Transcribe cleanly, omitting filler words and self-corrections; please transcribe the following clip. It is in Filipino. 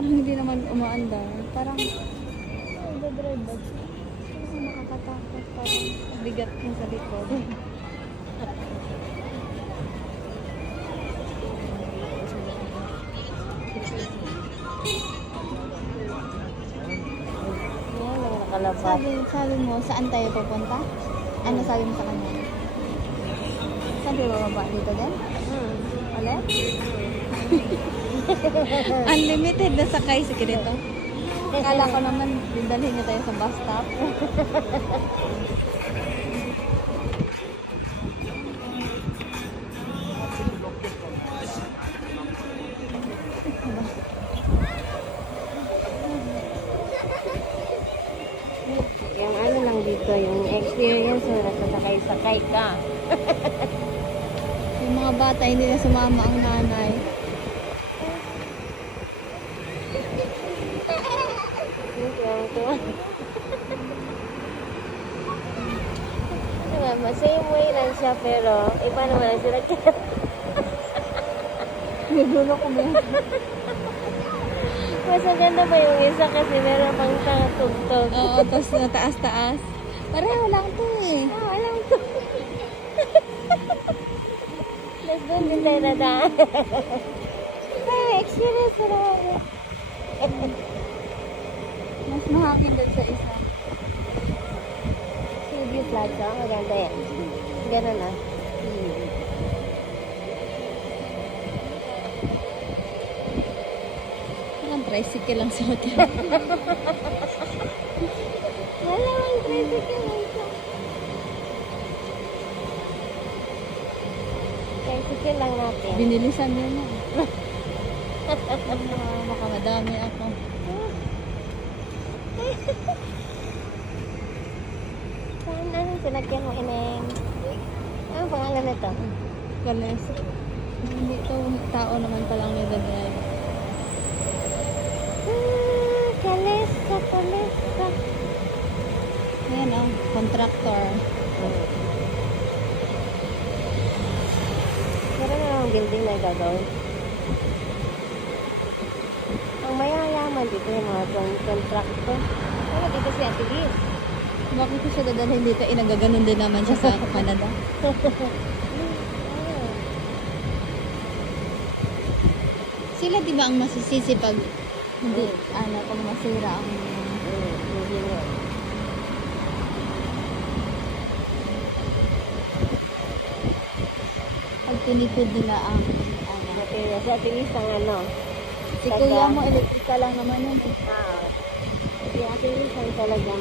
parang hindi naman umaandar. Parang nagdadrive ba siya? Parang nakakatakot. Parang bigat niya sa likod. Sabi mo, saan tayo pupunta? Ano sabi mo sa kanya? Saan tayo bababa? Dito din? Ulit? Unlimited na sakay sa ganito. Kala ko naman, dalhin niya tayo sa bus stop. Yung ano lang dito, yung experience mo na sasakay-sakay ka. Yung mga bata, hindi na sumama ang nanay. Same way lang siya, pero iba naman ang sinakyan. Nagulo ko ba? Mas maganda pa yung isa kasi meron pang tugtog. Oo, tapos nataas-taas. Pareho lang to eh. Oo, alam ko. Tapos doon din tayo nadaan. Ay, experience na naman. Mas mahangin doon sa isa. Silvio Plaza, maganda yan. Ganun na. Parang tricycle lang sa hotel. Wala ang tricycle lang siya. Tricycle lang natin. Binilisan niya na. Baka madami ako. Saan ano sinakyan mo, Ineng? Anong pangalan nito? Kales. Hindi ito tao naman palang nagdadrive. Kalesa, kalesa. Ayan o, contractor. Meron na ang building na gagawin. Ang mayayaman dito yung mga contractor. Ano dito si Ate Liz? Bakit ko siya dadalhin dito? Nagaganon din naman siya sa Canada. Sila di ba ang masisisi pag hindi, pag masira ang pag tinipid nila ang Sa Ate Liz ang ano? Si kuya mo, elektrika lang naman yun. Si Ate Liz ang talagang